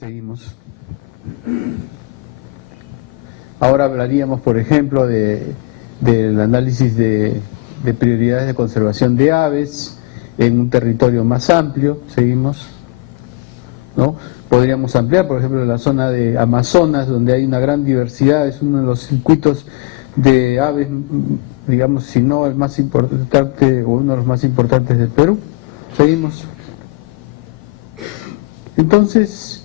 Seguimos. Ahora hablaríamos, por ejemplo, del análisis de prioridades de conservación de aves en un territorio más amplio. Seguimos, ¿no? Podríamos ampliar, por ejemplo, la zona de Amazonas, donde hay una gran diversidad, es uno de los circuitos de aves, digamos, si no el más importante o uno de los más importantes del Perú. Seguimos. Entonces,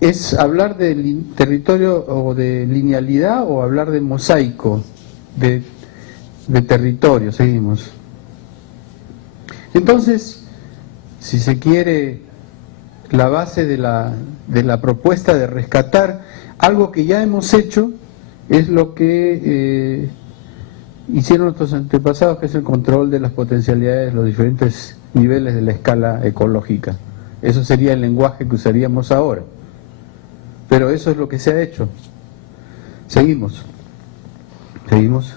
¿es hablar de territorio o de linealidad o hablar de mosaico de territorio? Seguimos. Entonces, si se quiere, la base de la propuesta de rescatar algo que ya hemos hecho es lo que hicieron nuestros antepasados, que es el control de las potencialidades de los diferentes niveles de la escala ecológica. Eso sería el lenguaje que usaríamos ahora. Pero eso es lo que se ha hecho. Seguimos. Seguimos.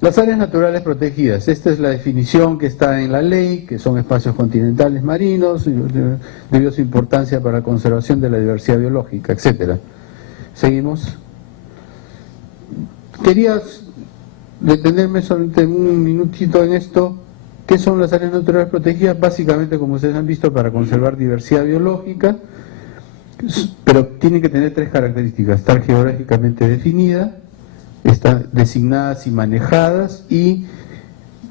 Las áreas naturales protegidas. Esta es la definición que está en la ley, que son espacios continentales marinos, debido a su importancia para la conservación de la diversidad biológica, etc. Seguimos. Quería detenerme solamente un minutito en esto. ¿Qué son las áreas naturales protegidas? Básicamente, como ustedes han visto, para conservar diversidad biológica, pero tiene que tener tres características: estar geográficamente definida, estar designadas y manejadas, y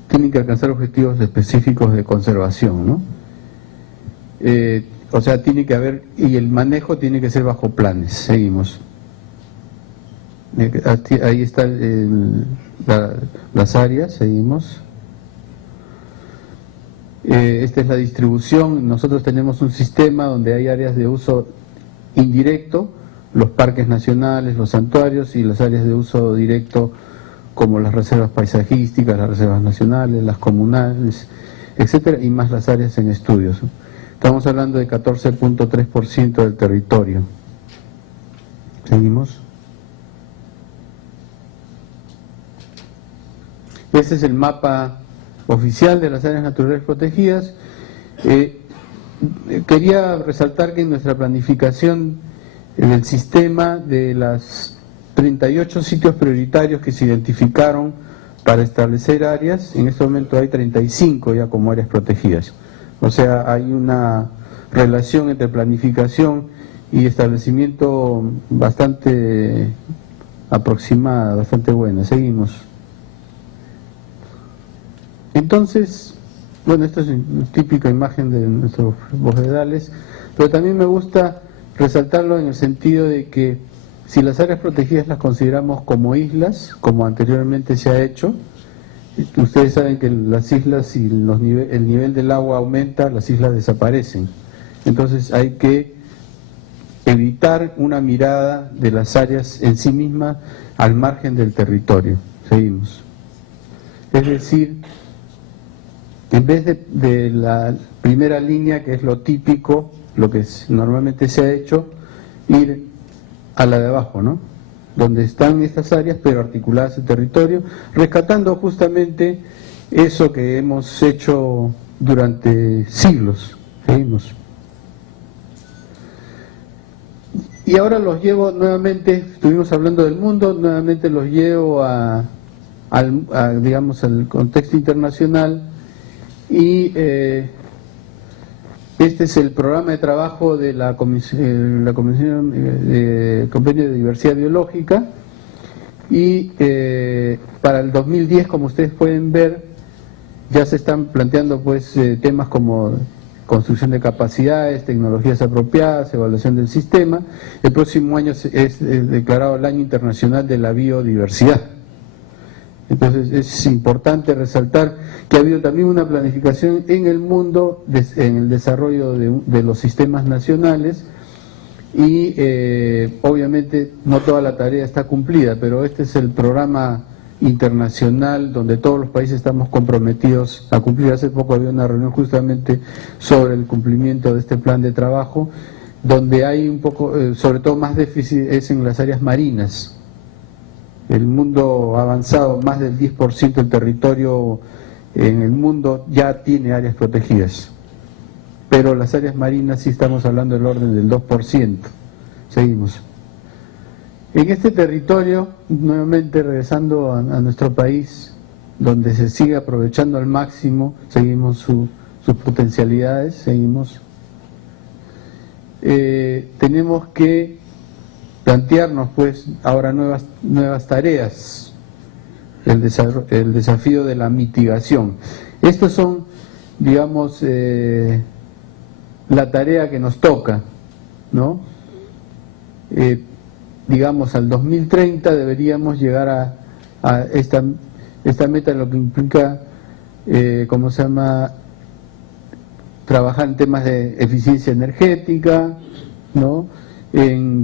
tienen que alcanzar objetivos específicos de conservación, ¿no? O sea, tiene que haber, y el manejo tiene que ser bajo planes. Seguimos. Ahí están las áreas. Seguimos. Esta es la distribución. Nosotros tenemos un sistema donde hay áreas de uso indirecto, los parques nacionales, los santuarios, y las áreas de uso directo como las reservas paisajísticas, las reservas nacionales, las comunales, etcétera, y más las áreas en estudios. Estamos hablando de 14.3% del territorio. Seguimos. Este es el mapa oficial de las áreas naturales protegidas. Quería resaltar que en nuestra planificación del sistema, de las 38 sitios prioritarios que se identificaron para establecer áreas, en este momento hay 35 ya como áreas protegidas. O sea, hay una relación entre planificación y establecimiento bastante aproximada, bastante buena. Seguimos. Entonces, bueno, esta es una típica imagen de nuestros bosquedales, pero también me gusta resaltarlo en el sentido de que si las áreas protegidas las consideramos como islas, como anteriormente se ha hecho, ustedes saben que las islas, si el nivel del agua aumenta, las islas desaparecen. Entonces hay que evitar una mirada de las áreas en sí mismas al margen del territorio. Seguimos. Es decir, en vez de la primera línea, que es lo típico, lo que normalmente se ha hecho, ir a la de abajo, ¿no? Donde están estas áreas, pero articuladas en territorio, rescatando justamente eso que hemos hecho durante siglos. Seguimos. Y ahora los llevo nuevamente, estuvimos hablando del mundo, nuevamente los llevo digamos, al contexto internacional. Y este es el programa de trabajo de la Comisión de Convenio de Diversidad Biológica, y para el 2010, como ustedes pueden ver, ya se están planteando pues temas como construcción de capacidades, tecnologías apropiadas, evaluación del sistema. El próximo año es declarado el Año Internacional de la Biodiversidad. Entonces es importante resaltar que ha habido también una planificación en el mundo, en el desarrollo de los sistemas nacionales, y obviamente no toda la tarea está cumplida, pero este es el programa internacional donde todos los países estamos comprometidos a cumplir. Hace poco había una reunión justamente sobre el cumplimiento de este plan de trabajo, donde hay un poco, sobre todo más déficit es en las áreas marinas. El mundo ha avanzado, más del 10% del territorio en el mundo ya tiene áreas protegidas. pero las áreas marinas sí estamos hablando del orden del 2%. Seguimos. En este territorio, nuevamente regresando a nuestro país, donde se sigue aprovechando al máximo, seguimos sus potencialidades, seguimos. Tenemos que plantearnos pues ahora nuevas tareas, el desafío de la mitigación. Estos son, digamos, la tarea que nos toca, ¿no? Digamos, al 2030 deberíamos llegar a esta meta, lo que implica, ¿cómo se llama?, trabajar en temas de eficiencia energética, ¿no?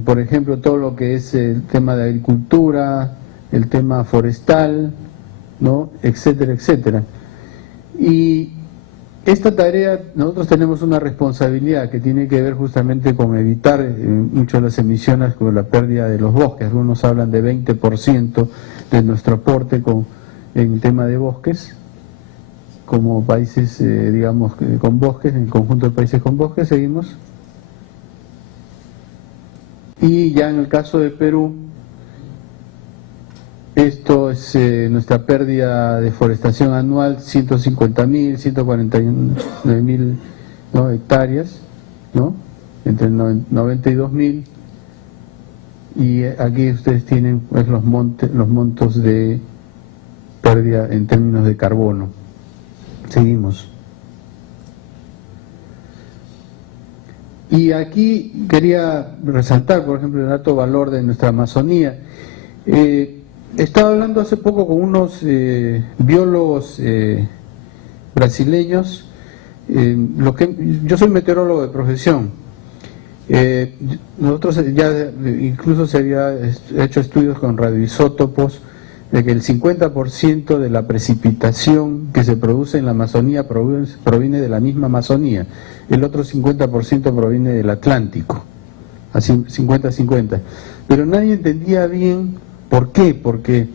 Por ejemplo, todo lo que es el tema de agricultura, el tema forestal, ¿no?, etcétera, etcétera. Y esta tarea, nosotros tenemos una responsabilidad que tiene que ver justamente con evitar muchas de las emisiones, con la pérdida de los bosques. Algunos hablan de 20% de nuestro aporte en tema de bosques, como países, digamos, con bosques, en el conjunto de países con bosques. Seguimos. Y ya en el caso de Perú, esto es nuestra pérdida de forestación anual, 150.000, 149.000, ¿no?, hectáreas, ¿no?, entre 92.000, y aquí ustedes tienen pues los montos de pérdida en términos de carbono. Seguimos. Y aquí quería resaltar, por ejemplo, el alto valor de nuestra Amazonía. Estaba hablando hace poco con unos biólogos brasileños. Yo soy meteorólogo de profesión. Nosotros ya incluso se había hecho estudios con radioisótopos de que el 50% de la precipitación que se produce en la Amazonía proviene de la misma Amazonía, el otro 50% proviene del Atlántico, así 50-50. Pero nadie entendía bien por qué, porque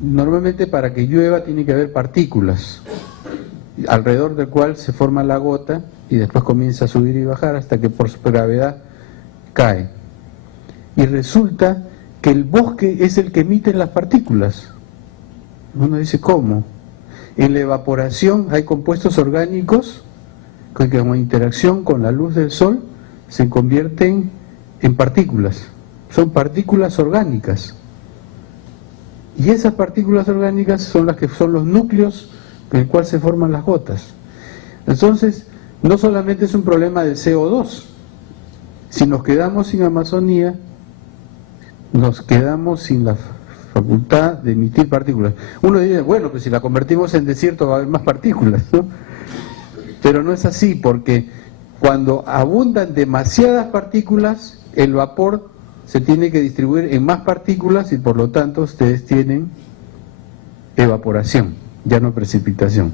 normalmente para que llueva tiene que haber partículas, alrededor del cual se forma la gota y después comienza a subir y bajar hasta que por su gravedad cae. Y resulta que el bosque es el que emite las partículas. Uno dice, ¿cómo? En la evaporación hay compuestos orgánicos que como interacción con la luz del sol se convierten en partículas. Son partículas orgánicas. Y esas partículas orgánicas son las que son los núcleos en el cual se forman las gotas. Entonces, no solamente es un problema del CO2. Si nos quedamos sin Amazonía, nos quedamos sin la facultad de emitir partículas. Uno dice, bueno, pues si la convertimos en desierto va a haber más partículas, ¿no? Pero no es así, porque cuando abundan demasiadas partículas, el vapor se tiene que distribuir en más partículas y por lo tanto ustedes tienen evaporación, ya no precipitación.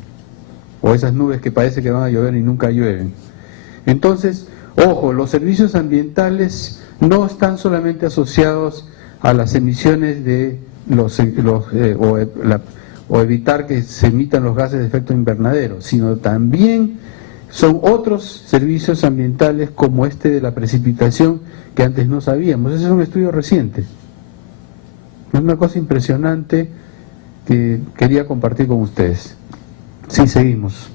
O esas nubes que parece que van a llover y nunca llueven. Entonces, ojo, los servicios ambientales no están solamente asociados a las emisiones de o evitar que se emitan los gases de efecto invernadero, sino también son otros servicios ambientales como este de la precipitación que antes no sabíamos. Ese es un estudio reciente. Es una cosa impresionante que quería compartir con ustedes. Sí, seguimos.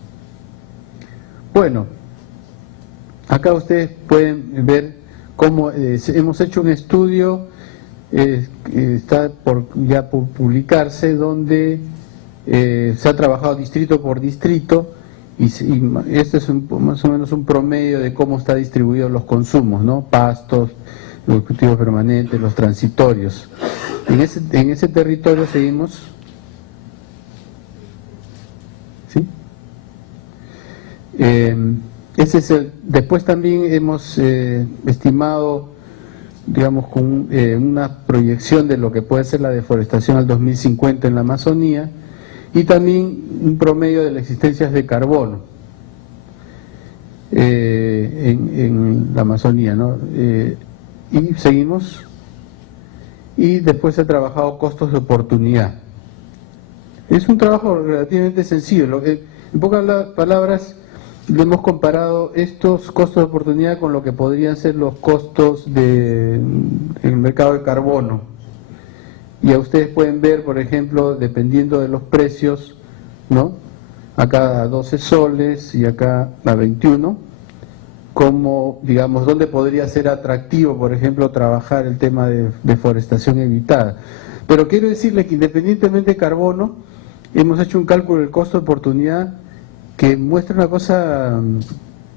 Bueno, acá ustedes pueden ver cómo hemos hecho un estudio, está ya por publicarse, donde se ha trabajado distrito por distrito, y este es más o menos un promedio de cómo está distribuidos los consumos, ¿no? Pastos, los cultivos permanentes, los transitorios. En ese territorio seguimos. ¿Sí? Después también hemos estimado, digamos, con una proyección de lo que puede ser la deforestación al 2050 en la Amazonía, y también un promedio de las existencias de carbono en la Amazonía, ¿no? Y seguimos. Y después se ha trabajado costos de oportunidad. Es un trabajo relativamente sencillo. En pocas palabras, le hemos comparado estos costos de oportunidad con lo que podrían ser los costos en el mercado de carbono. Y a ustedes pueden ver, por ejemplo, dependiendo de los precios, ¿no? Acá a 12 soles y acá a 21, como, digamos, dónde podría ser atractivo, por ejemplo, trabajar el tema de deforestación evitada. Pero quiero decirles que independientemente de carbono, hemos hecho un cálculo del costo de oportunidad que muestra una cosa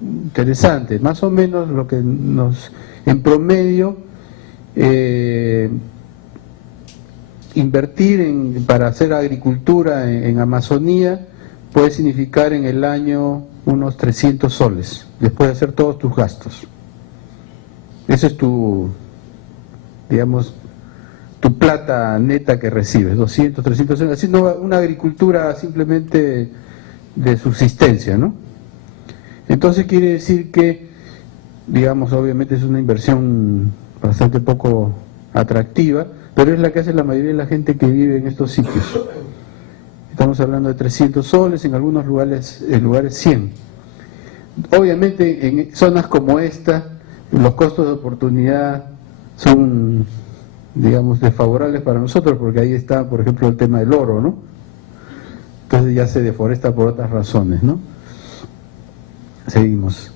interesante, más o menos lo que en promedio, invertir para hacer agricultura en Amazonía puede significar en el año unos 300 soles, después de hacer todos tus gastos. Ese es digamos, tu plata neta que recibes, 200, 300 soles, haciendo una agricultura simplemente de subsistencia, ¿no? Entonces quiere decir que, digamos, obviamente es una inversión bastante poco atractiva, pero es la que hace la mayoría de la gente que vive en estos sitios. Estamos hablando de 300 soles, en algunos lugares 100. Obviamente en zonas como esta, los costos de oportunidad son, digamos, desfavorables para nosotros, porque ahí está, por ejemplo, el tema del oro, ¿no? Entonces ya se deforesta por otras razones, ¿no? Seguimos.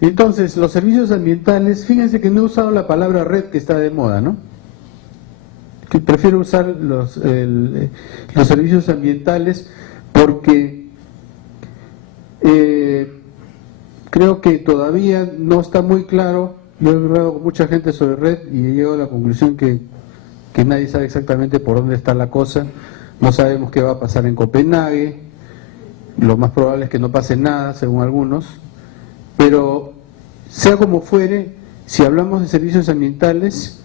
Entonces, los servicios ambientales, fíjense que no he usado la palabra red que está de moda, ¿no? Que prefiero usar los servicios ambientales porque creo que todavía no está muy claro. Yo he hablado con mucha gente sobre red y he llegado a la conclusión que nadie sabe exactamente por dónde está la cosa. No sabemos qué va a pasar en Copenhague, lo más probable es que no pase nada, según algunos, pero sea como fuere, si hablamos de servicios ambientales,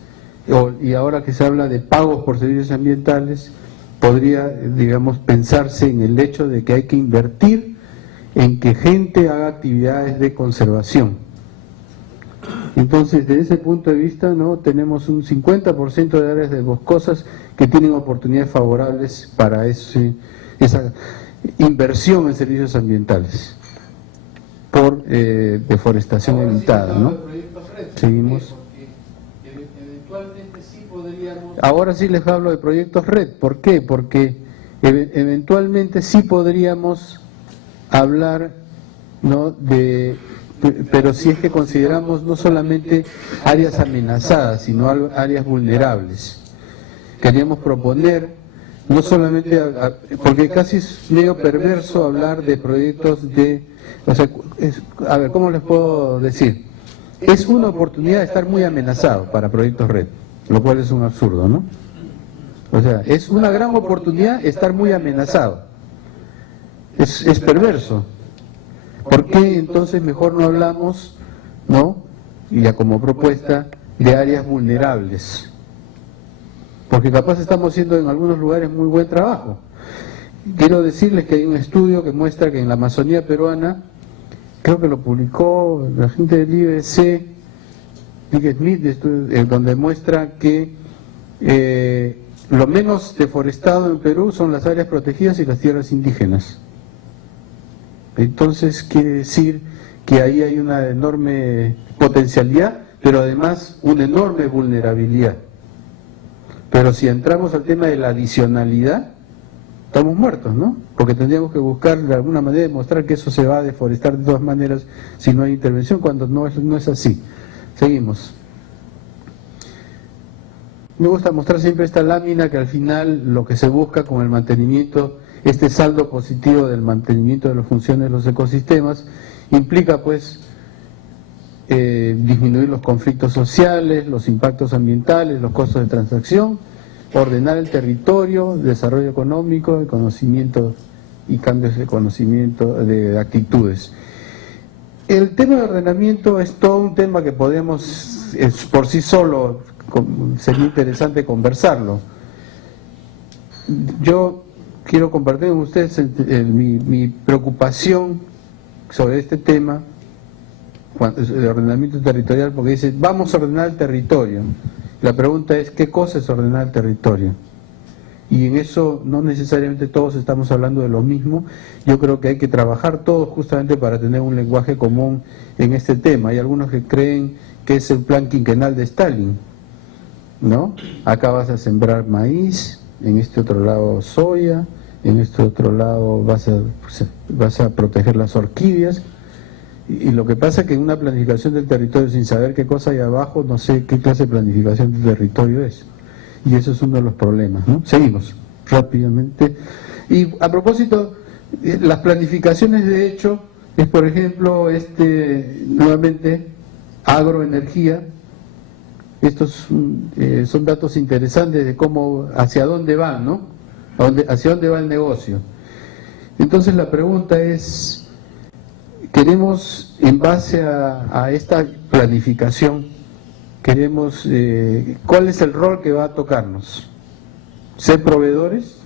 y ahora que se habla de pagos por servicios ambientales, podría, digamos, pensarse en el hecho de que hay que invertir en que gente haga actividades de conservación. Entonces, desde ese punto de vista, ¿no?, tenemos un 50% de áreas de boscosas que tienen oportunidades favorables para esa inversión en servicios ambientales por deforestación evitada, ¿no? Seguimos. Ahora sí les hablo de proyectos red. ¿Por qué? Porque eventualmente sí podríamos hablar, ¿no?, pero si es que consideramos no solamente áreas amenazadas, sino áreas vulnerables. Queríamos proponer, no solamente, porque casi es medio perverso hablar de proyectos o sea, a ver, ¿cómo les puedo decir? Es una oportunidad de estar muy amenazado para proyectos red, lo cual es un absurdo, ¿no? O sea, es una gran oportunidad estar muy amenazado. Es perverso. ¿Por qué entonces mejor no hablamos, ¿no?, ya como propuesta, de áreas vulnerables? Porque capaz estamos haciendo en algunos lugares muy buen trabajo. Quiero decirles que hay un estudio que muestra que en la Amazonía peruana, creo que lo publicó la gente del IBC, Nick Smith, donde muestra que lo menos deforestado en Perú son las áreas protegidas y las tierras indígenas. Entonces quiere decir que ahí hay una enorme potencialidad, pero además una enorme vulnerabilidad. Pero si entramos al tema de la adicionalidad, estamos muertos, ¿no? Porque tendríamos que buscar de alguna manera demostrar que eso se va a deforestar de todas maneras si no hay intervención, cuando no es así. Seguimos. Me gusta mostrar siempre esta lámina, que al final lo que se busca con el mantenimiento, este saldo positivo del mantenimiento de las funciones de los ecosistemas, implica pues disminuir los conflictos sociales, los impactos ambientales, los costos de transacción, ordenar el territorio, desarrollo económico, el conocimiento y cambios de conocimiento, de actitudes. El tema de ordenamiento es todo un tema que podemos, por sí solo, sería interesante conversarlo. Yo quiero compartir con ustedes mi preocupación sobre este tema de ordenamiento territorial, porque dice, vamos a ordenar el territorio. La pregunta es, ¿qué cosa es ordenar el territorio? y en eso no necesariamente todos estamos hablando de lo mismo. Yo creo que hay que trabajar todos justamente para tener un lenguaje común en este tema. Hay algunos que creen que es el plan quinquenal de Stalin, ¿no? Acá vas a sembrar maíz, en este otro lado soya, en este otro lado vas a proteger las orquídeas. Y lo que pasa es que en una planificación del territorio sin saber qué cosa hay abajo, no sé qué clase de planificación del territorio es. Y eso es uno de los problemas, ¿no? Seguimos rápidamente. Y a propósito, las planificaciones de hecho es, por ejemplo, nuevamente, agroenergía. Estos son datos interesantes de cómo, hacia dónde van, ¿no? Hacia dónde va el negocio. Entonces la pregunta es, queremos, en base a esta planificación, queremos, ¿cuál es el rol que va a tocarnos? ¿Ser proveedores?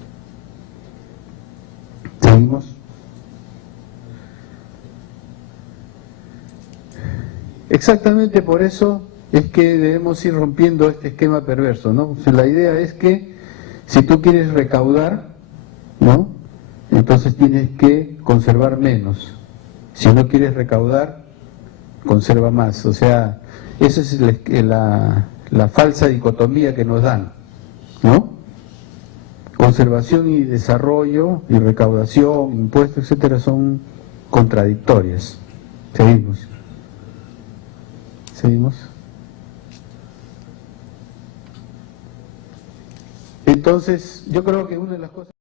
Seguimos. Exactamente por eso es que debemos ir rompiendo este esquema perverso, ¿no? O sea, la idea es que si tú quieres recaudar, ¿no? Entonces tienes que conservar menos. Si no quieres recaudar, conserva más. O sea, esa es la falsa dicotomía que nos dan, ¿no? Conservación y desarrollo y recaudación, impuestos, etcétera, son contradictorias. Seguimos. Seguimos. Entonces, yo creo que una de las cosas